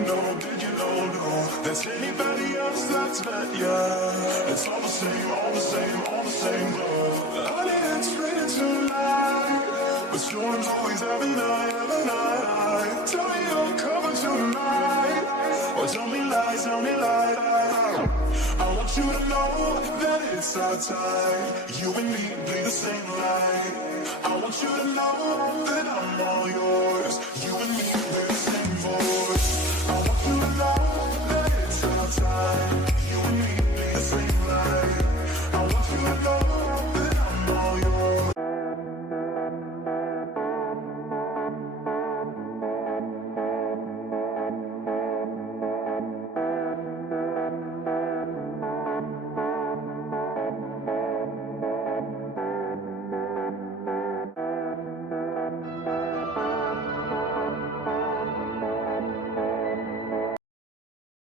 no, there's anybody else that's met ya. It's all the same, all the same, all the same love. Honey, it's raining tonight, but storms always every night, every night. Tell me you're coming tonight, or tell me lies, tell me lies. I want you to know that it's our time. You and me bleed the same light. I want you to know that I'm all yours.